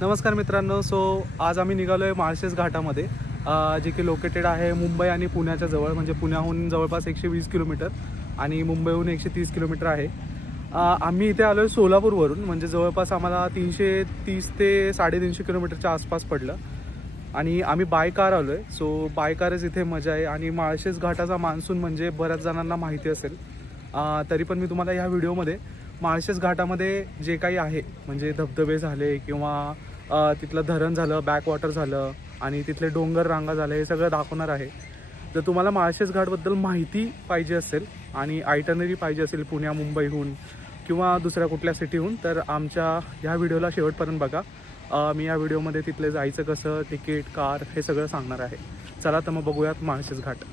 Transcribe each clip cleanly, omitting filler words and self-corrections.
नमस्कार मित्रांनो. आज आम्ही निघालो आहे माळशेज घाटामध्ये, जे की लोकेटेड आहे मुंबई आणि पुण्याच्या जवळ. म्हणजे पुण्याहून जवळपास 120 किलोमीटर आणि मुंबईहून 130 किलोमीटर आहे. आम्ही इथे आलो आहे सोलापूरवरून. म्हणजे जवळपास आम्हाला 330 ते 350 किलोमीटरच्या आसपास पडलं आणि आम्ही बाय कार आलो आहे. बाय कारच इथे मजा आहे. आणि माळशेज घाटाचा मान्सून म्हणजे बऱ्याच जणांना माहिती असेल, तरी पण मी तुम्हाला ह्या व्हिडिओमध्ये माळशेज घाटामध्ये जे काही आहे, म्हणजे धबधबे झाले किंवा तिथलं धरण झालं, बॅकवॉटर झालं आणि तिथले डोंगर रांगा झाले, हे सगळं दाखवणार आहे. जर तुम्हाला माळशेज घाटबद्दल माहिती पाहिजे असेल आणि आयटनरी पाहिजे असेल पुण्या मुंबईहून किंवा दुसऱ्या कुठल्या सिटीहून, तर आमच्या ह्या व्हिडिओला शेवटपर्यंत बघा. मी या व्हिडिओमध्ये तिथले जायचं कसं, तिकीट, कार हे सगळं सांगणार आहे. चला तर मग बघूयात माळशेज घाट.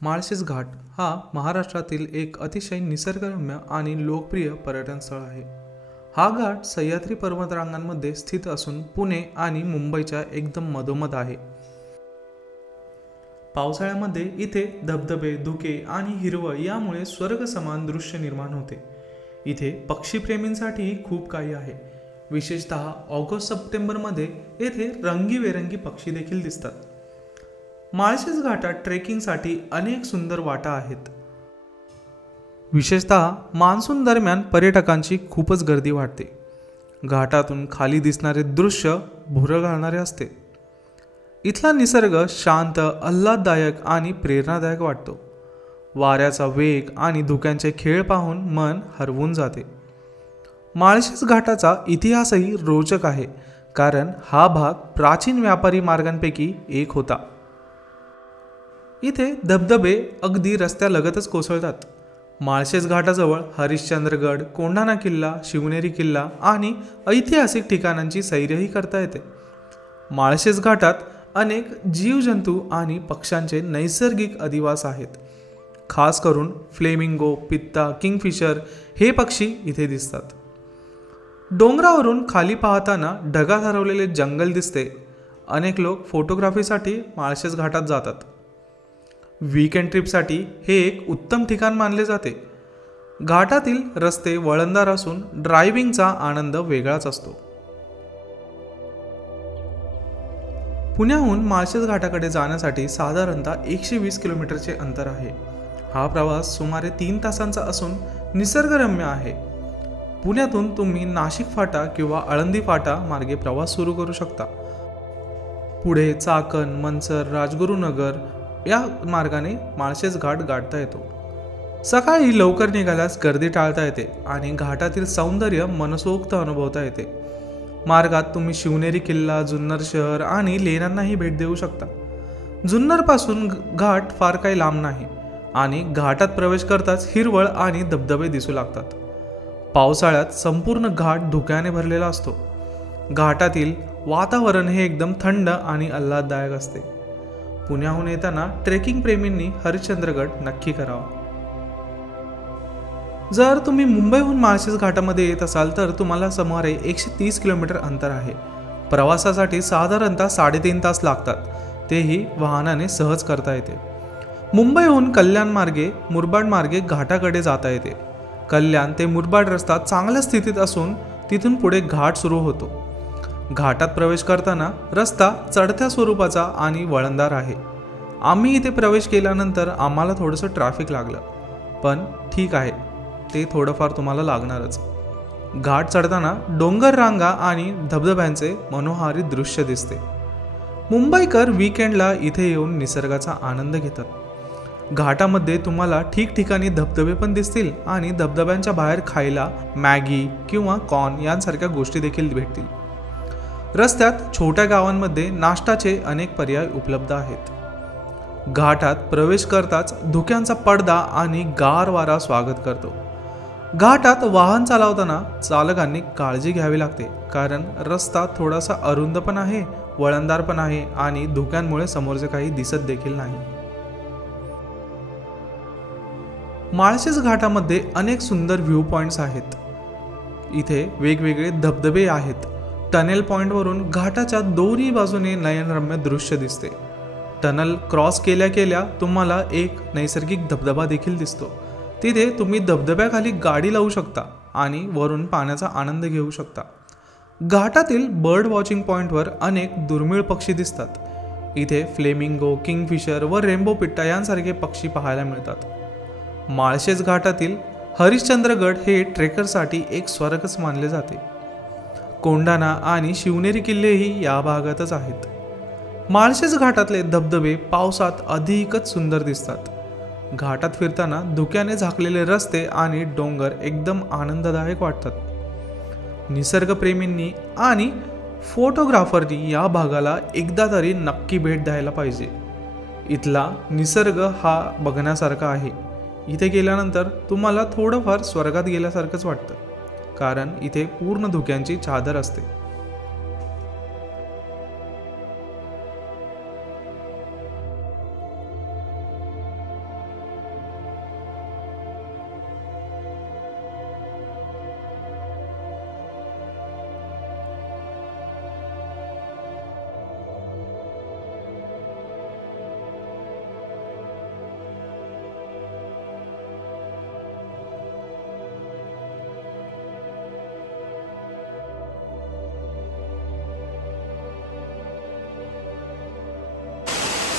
माळशेज घाट हा महाराष्ट्रातील एक अतिशय निसर्गरम्य आणि लोकप्रिय पर्यटन स्थळ आहे. हा घाट सह्याद्री पर्वतरांगांमध्ये स्थित असून पुणे आणि मुंबईच्या एकदम मधोमध आहे. पावसाळ्यामध्ये इथे धबधबे, धुके आणि हिरवळ यामुळे स्वर्ग समान दृश्य निर्माण होते. इथे पक्षीप्रेमींसाठी खूप काही आहे. विशेषतः ऑगस्ट सप्टेंबरमध्ये येथे रंगीबेरंगी पक्षी देखील दिसतात. माळशेज घाटात ट्रेकिंगसाठी अनेक सुंदर वाटा आहेत. विशेषतः मान्सून दरम्यान पर्यटकांची खूपच गर्दी वाढते. घाटातून खाली दिसणारे दृश्य भुरळ घालणारे असते. इथला निसर्ग शांत, आल्हाददायक आणि प्रेरणादायक वाटतो. वाऱ्याचा वेग आणि धुक्यांचे खेळ पाहून मन हरवून जाते. माळशेज घाटाचा इतिहासही रोचक आहे, कारण हा भाग प्राचीन व्यापारी मार्गांपैकी एक होता. इथे धबधबे अगदी रस्त्यालगतच कोसळतात. माळशेज घाटाजवळ हरिश्चंद्रगड, कोंढाणा किल्ला, शिवनेरी किल्ला आणि ऐतिहासिक ठिकाणांची सैरही करता येते. माळशेज घाटात अनेक जीवजंतू आणि पक्ष्यांचे नैसर्गिक अधिवास आहेत. खास करून फ्लेमिंगो, पित्ता, किंगफिशर हे पक्षी इथे दिसतात. डोंगरावरून खाली पाहताना ढगात हरवलेले जंगल दिसते. अनेक लोक फोटोग्राफीसाठी माळशेज घाटात जातात. वीकेंड ट्रिपसाठी हे एक उत्तम ठिकाण मानले जाते. घाटातील रस्ते वळणदार असून ड्रायव्हिंगचा आनंद वेगळाच असतो. पुण्याहून माळशेज घाटाकडे जाण्यासाठी साधारणतः 120 किलोमीटरचे अंतर आहे. हा प्रवास सुमारे 3 तासांचा असून निसर्गरम्य आहे. पुण्यातून तुम्ही नाशिक फाटा किंवा आळंदी फाटा मार्गे प्रवास सुरू करू शकता. पुढे चाकण, मनसर, राजगुरुनगर या मार्गाने माळशेज घाट गाठता येतो. सकाळी लवकर निघाल्यास गर्दी टाळता येते आणि घाटातील सौंदर्य मनसोक्त अनुभवता येते. मार्गात तुम्ही शिवनेरी किल्ला, जुन्नर शहर आणि लेण्यांनाही भेट देऊ शकता. जुन्नरपासून घाट फार काही लांब नाही आणि घाटात प्रवेश करताच हिरवळ आणि धबधबे दिसू लागतात. पावसाळ्यात संपूर्ण घाट धुक्याने भरलेला असतो. घाटातील वातावरण हे एकदम थंड आणि आल्हाददायक असते. पुण्याहून येताना ट्रेकिंग प्रेमींनी हरिश्चंद्रगड नक्की करावा. जर तुम्ही मुंबईहून माळशेज घाटामध्ये येत असाल तर तुम्हाला सुमारे 130 किलोमीटर अंतर आहे. प्रवासासाठी साधारणतः 3.5 तास लागतात. तेही वाहनाने सहज करता येते. मुंबईहून कल्याण मार्गे, मुरबाड मार्गे घाटाकडे जाता येते. कल्याण ते मुरबाड रस्ता चांगल्या स्थितीत असून तिथून पुढे घाट सुरू होतो. घाटात प्रवेश करताना रस्ता चढत्या स्वरूपाचा आणि वळणदार आहे. आम्ही इथे प्रवेश केल्यानंतर आम्हाला थोडंसं ट्रॅफिक लागलं, पण ठीक आहे, ते थोडंफार तुम्हाला लागणारच. घाट चढताना डोंगर रांगा आणि धबधब्यांचे मनोहारी दृश्य दिसते. मुंबईकर वीकेंडला इथे येऊन निसर्गाचा आनंद घेतात. घाटामध्ये तुम्हाला ठिकठिकाणी धबधबे पण दिसतील आणि धबधब्यांच्या बाहेर खायला मॅगी किंवा कॉर्न यांसारख्या गोष्टी देखील भेटतील. रस्त्यात छोट्या गावांमध्ये नाश्त्याचे अनेक पर्याय उपलब्ध आहेत. घाटात प्रवेश करताच धुक्यांचा पडदा आणि गार वारा स्वागत करतो. घाटात वाहन चालवताना चालकांनी काळजी घ्यावी लागते, कारण रस्ता थोडासा अरुंद पण आहे, वळणदार पण आहे आणि धुक्यांमुळे समोरचे काही दिसत देखील नाही. माळशेज घाटामध्ये अनेक सुंदर व्ह्यू पॉइंट्स आहेत. इथे वेगवेगळे धबधबे आहेत. टनेल पॉइंटवरून घाटाच्या दोन्ही बाजूने नयनरम्य दृश्य दिसते. टनल क्रॉस केल्या केल्या तुम्हाला एक नैसर्गिक धबधबा देखील दिसतो. तिथे तुम्ही धबधब्याखाली गाडी लावू शकता आणि वरून पाण्याचा आनंद घेऊ शकता. घाटातील बर्ड वॉचिंग पॉइंटवर अनेक दुर्मिळ पक्षी दिसतात. इथे फ्लेमिंगो, किंगफिशर व रेनबो पिट्टा यांसारखे पक्षी पाहायला मिळतात. माळशेज घाटातील हरिश्चंद्रगड हे ट्रेकरसाठी एक स्वर्गच मानले जाते. कोंढाणा आणि शिवनेरी किल्लेही या भागातच आहेत. माळशेज घाटातले धबधबे पावसात अधिकच सुंदर दिसतात. घाटात फिरताना धुक्याने झाकलेले रस्ते आणि डोंगर एकदम आनंददायक वाटतात. निसर्गप्रेमींनी आणि फोटोग्राफरनी या भागाला एकदा तरी नक्की भेट द्यायला पाहिजे. इथला निसर्ग हा बघण्यासारखा आहे. इथे गेल्यानंतर तुम्हाला थोडंफार स्वर्गात गेल्यासारखंच वाटतं, कारण इथे पूर्ण धुक्यांची चादर असते.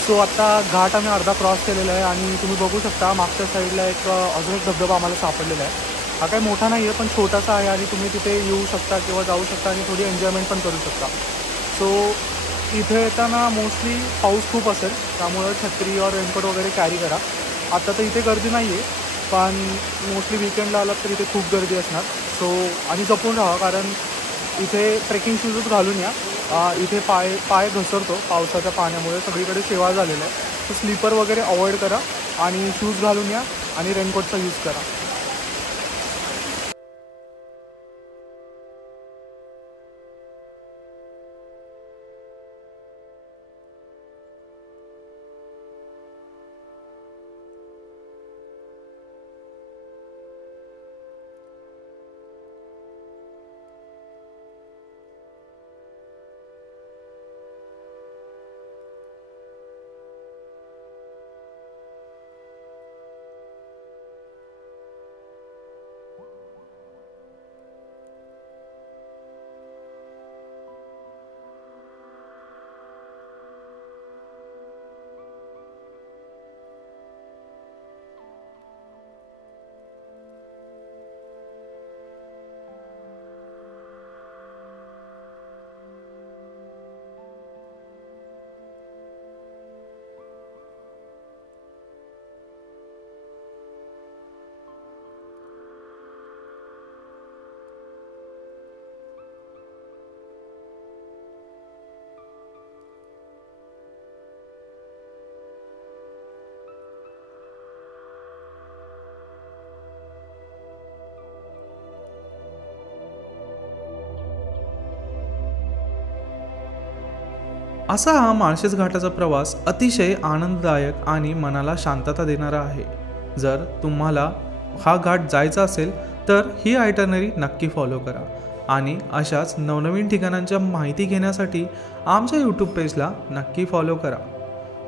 सो आता घाट आम्ही अर्धा क्रॉस केलेला आहे आणि तुम्ही बघू शकता मागच्या साईडला एक अजून एक धबधबा आम्हाला सापडलेला आहे. हा काही मोठा नाही आहे, पण छोटासा आहे आणि तुम्ही तिथे येऊ शकता किंवा जाऊ शकता आणि थोडी एन्जॉयमेंट पण करू शकता. सो इथे येताना मोस्टली पाऊस खूप असेल, त्यामुळं छत्री और रेनकोट वगैरे कॅरी करा. आता तर इथे गर्दी नाही आहे, पण मोस्टली विकेंडला आलात तर इथे खूप गर्दी असणार. सो आणि जपून राहा, कारण इथे ट्रेकिंग शूजच घालून या. इथे पाय घसरतो पावसाच्या पाण्यामुळे, सगळीकडे शेवाळ झालेलं आहे. तर स्लीपर वगैरे अवॉइड करा आणि शूज घालून या आणि रेनकोटचा यूज करा. असा हा माळशेज घाटाचा प्रवास अतिशय आनंददायक आणि मनाला शांतता देणारा आहे. जर तुम्हाला हा घाट जायचा असेल तर ही आयटनरी नक्की फॉलो करा आणि अशाच नवनवीन ठिकाणांच्या माहिती घेण्यासाठी आमच्या यूट्यूब पेजला नक्की फॉलो करा,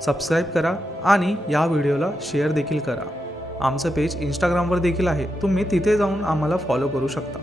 सबस्क्राईब करा आणि या व्हिडिओला शेअर देखील करा. आमचं पेज इंस्टाग्रामवर देखील आहे, तुम्ही तिथे जाऊन आम्हाला फॉलो करू शकता.